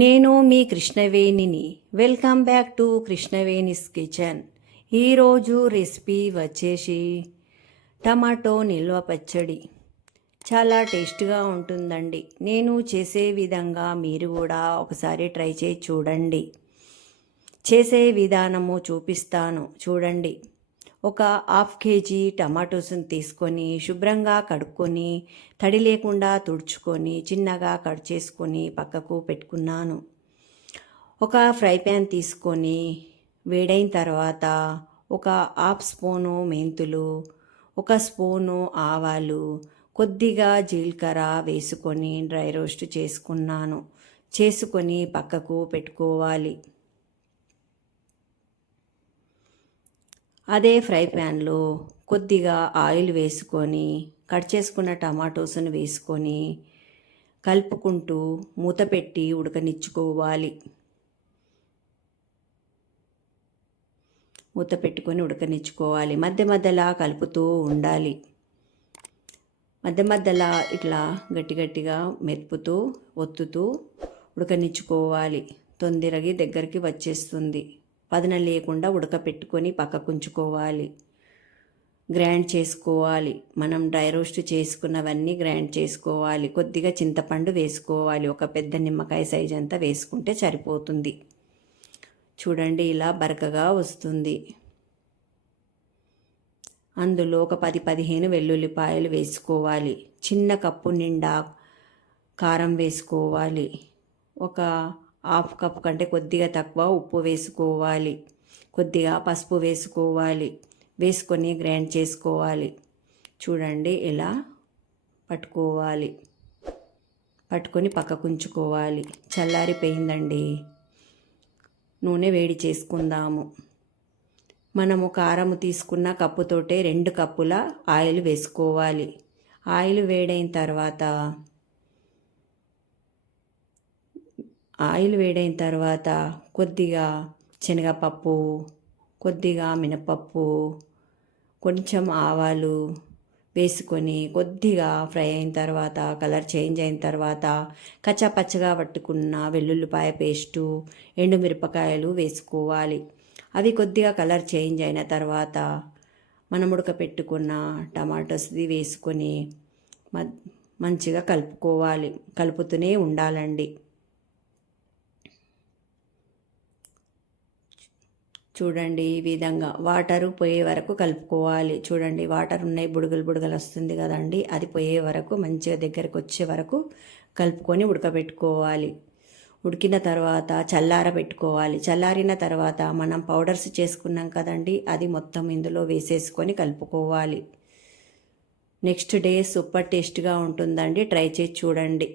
నేను మీ కృష్ణవేణిని. Welcome back to Krishnaveni's kitchen. ఈరోజు రెసిపీ వచ్చేసి టమాటో నిల్వ పచ్చడి. చాలా టేస్ట్గా ఉంటుందండి. నేను చేసే విధంగా మీరు కూడా ఒకసారి ట్రై చేసి చూడండి. చేసే విధానము చూపిస్తాను చూడండి. ఒక హాఫ్ కేజీ టమాటోస్ని తీసుకొని శుభ్రంగా కడుక్కొని తడి లేకుండా తుడుచుకొని చిన్నగా కట్ చేసుకొని పక్కకు పెట్టుకున్నాను. ఒక ఫ్రై ప్యాన్ తీసుకొని వేడైన తర్వాత ఒక హాఫ్ స్పూను మెంతులు, ఒక స్పూను ఆవాలు, కొద్దిగా జీలకర్ర వేసుకొని డ్రై రోస్ట్ చేసుకొని పక్కకు పెట్టుకోవాలి. అదే ఫ్రై ప్యాన్లో కొద్దిగా ఆయిల్ వేసుకొని కట్ చేసుకున్న టమాటోస్ని వేసుకొని కలుపుకుంటూ మూత పెట్టి ఉడకనిచ్చుకోవాలి. మూత పెట్టుకొని ఉడకనిచ్చుకోవాలి. మధ్య మధ్యలా కలుపుతూ ఉండాలి. మధ్య మధ్యలా ఇట్లా గట్టిగా మెరుపుతూ ఒత్తుతూ ఉడకనిచ్చుకోవాలి. తొందరగా దగ్గరికి వచ్చేస్తుంది. పదన లేకుండా ఉడకపెట్టుకొని పక్కకుంచుకోవాలి. గ్రైండ్ చేసుకోవాలి. మనం డ్రై రోస్ట్ చేసుకున్నవన్నీ గ్రైండ్ చేసుకోవాలి. కొద్దిగా చింతపండు వేసుకోవాలి. ఒక పెద్ద నిమ్మకాయ సైజ్ అంతా వేసుకుంటే సరిపోతుంది. చూడండి ఇలా బరకగా వస్తుంది. అందులో ఒక 10-15 వెల్లుల్లిపాయలు వేసుకోవాలి. చిన్న కప్పు నిండా కారం వేసుకోవాలి. ఒక హాఫ్ కప్ కంటే కొద్దిగా తక్కువ ఉప్పు వేసుకోవాలి. కొద్దిగా పసుపు వేసుకోవాలి. వేసుకొని గ్రైండ్ చేసుకోవాలి. చూడండి ఇలా పట్టుకోవాలి. పట్టుకొని పక్కకుంచుకోవాలి. చల్లారిపోయిందండి. నూనె వేడి చేసుకుందాము. మనము కారము తీసుకున్న కప్పుతోటే 2 కప్పుల ఆయిల్ వేసుకోవాలి. ఆయిల్ వేడైన తర్వాత కొద్దిగా శనగపప్పు, కొద్దిగా మినపప్పు, కొంచెం ఆవాలు వేసుకొని కొద్దిగా ఫ్రై అయిన తర్వాత కలర్ చేంజ్ అయిన తర్వాత కచ్చాపచ్చగా పట్టుకున్న వెల్లుల్లిపాయ పేస్టు, ఎండుమిరపకాయలు వేసుకోవాలి. అవి కొద్దిగా కలర్ చేంజ్ అయిన తర్వాత మనం ఉడకపెట్టుకున్న టమాటోస్ది వేసుకొని మంచిగా కలుపుకోవాలి. కలుపుతూనే ఉండాలండి. చూడండి ఈ విధంగా వాటరు పోయే వరకు కలుపుకోవాలి. చూడండి వాటర్ ఉన్నాయి, బుడగలు వస్తుంది కదండి, అది పోయే వరకు మంచిగా దగ్గరకు వచ్చే వరకు కలుపుకొని ఉడకబెట్టుకోవాలి. ఉడికిన తర్వాత చల్లారిన తర్వాత మనం పౌడర్స్ చేసుకున్నాం కదండి, అది మొత్తం ఇందులో వేసేసుకొని కలుపుకోవాలి. నెక్స్ట్ డే సూపర్ టేస్ట్గా ఉంటుందండి. ట్రై చేసి చూడండి.